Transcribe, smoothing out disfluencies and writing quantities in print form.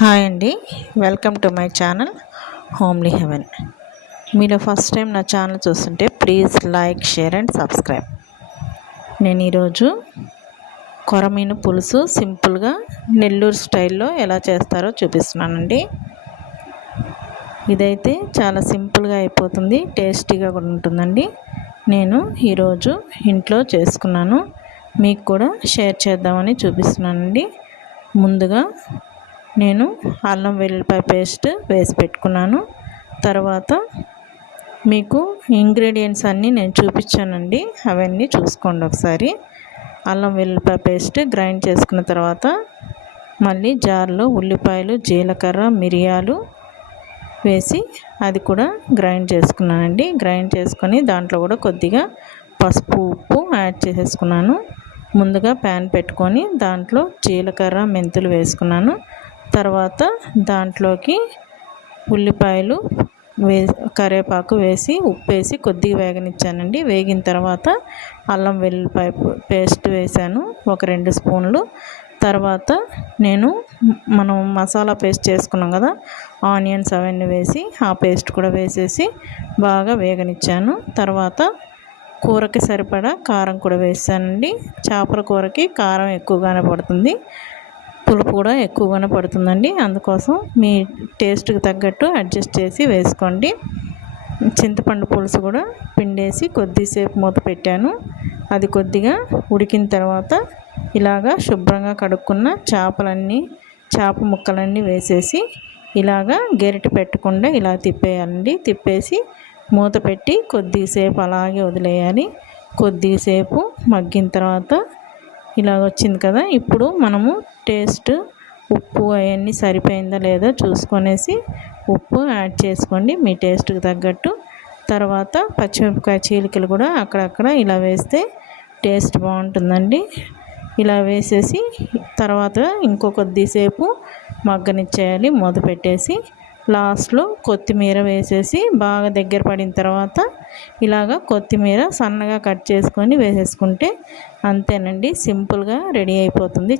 Hi అండి, welcome to my channel homely heaven. మీరు first time నా ఛానల్ చూస్తుంటే please like, share and subscribe. నేను ఈరోజు కొరమీను పులుసు సింపుల్గా నెల్లూరు స్టైల్లో ఎలా చేస్తారో చూపిస్తున్నానండి. ఇదైతే చాలా సింపుల్గా అయిపోతుంది, టేస్టీగా కూడా ఉంటుందండి. నేను ఈరోజు ఇంట్లో చేసుకున్నాను, మీకు కూడా షేర్ చేద్దామని చూపిస్తున్నానండి. ముందుగా నేను అల్లం వెల్లుల్లిపాయ పేస్ట్ వేసి పెట్టుకున్నాను. తర్వాత మీకు ఇంగ్రీడియంట్స్ అన్నీ నేను చూపించానండి, అవన్నీ చూసుకోండి ఒకసారి. అల్లం వెల్లుల్లిపాయ పేస్ట్ గ్రైండ్ చేసుకున్న తర్వాత మళ్ళీ జార్లో ఉల్లిపాయలు, జీలకర్ర, మిరియాలు వేసి అది కూడా గ్రైండ్ చేసుకున్నానండి. గ్రైండ్ చేసుకొని దాంట్లో కూడా కొద్దిగా పసుపు, ఉప్పు యాడ్ చేసేసుకున్నాను. ముందుగా ప్యాన్ పెట్టుకొని దాంట్లో జీలకర్ర, మెంతులు వేసుకున్నాను. తర్వాత దాంట్లోకి ఉల్లిపాయలు కరివేపాకు వేసి ఉప్పు వేసి కొద్దిగా వేగనిచ్చానండి. వేగిన తర్వాత అల్లం వెల్లుల్లిపాయ పేస్ట్ వేసాను, ఒక 2 స్పూన్లు. తర్వాత మనం మసాలా పేస్ట్ చేసుకున్నాం కదా, ఆనియన్స్ అవన్నీ వేసి ఆ పేస్ట్ కూడా వేసేసి బాగా వేగనిచ్చాను. తర్వాత కూరకి సరిపడా కారం కూడా వేసానండి. చేపల కూరకి కారం ఎక్కువగానే పడుతుంది, పులుపు కూడా ఎక్కువగానే పడుతుందండి. అందుకోసం మీ టేస్ట్కి తగ్గట్టు అడ్జస్ట్ చేసి వేసుకోండి. చింతపండు పులుసు కూడా పిండేసి కొద్దిసేపు మూత పెట్టాను. అది కొద్దిగా ఉడికిన తర్వాత ఇలాగా శుభ్రంగా కడుక్కున్న చేప ముక్కలన్నీ వేసేసి ఇలాగా గెరిటి పెట్టకుండా ఇలా తిప్పేయాలండి. తిప్పేసి మూత పెట్టి కొద్దిసేపు అలాగే వదిలేయాలి. కొద్దిసేపు మగ్గిన తర్వాత ఇలా వచ్చింది కదా, ఇప్పుడు మనము టేస్ట్ ఉప్పు అవన్నీ సరిపోయిందా లేదా చూసుకొనేసి ఉప్పు యాడ్ చేసుకోండి మీ టేస్ట్కి తగ్గట్టు. తర్వాత పచ్చిమిరపకాయ చీలికలు కూడా అక్కడక్కడ ఇలా వేస్తే టేస్ట్ బాగుంటుందండి. ఇలా వేసేసి తర్వాత ఇంకో కొద్దిసేపు మగ్గనిచ్చేయాలి మూత పెట్టేసి. లాస్ట్లో కొత్తిమీర వేసేసి బాగా దగ్గర పడిన తర్వాత ఇలాగ కొత్తిమీర సన్నగా కట్ చేసుకొని వేసేసుకుంటే అంతేనండి, సింపుల్గా రెడీ అయిపోతుంది.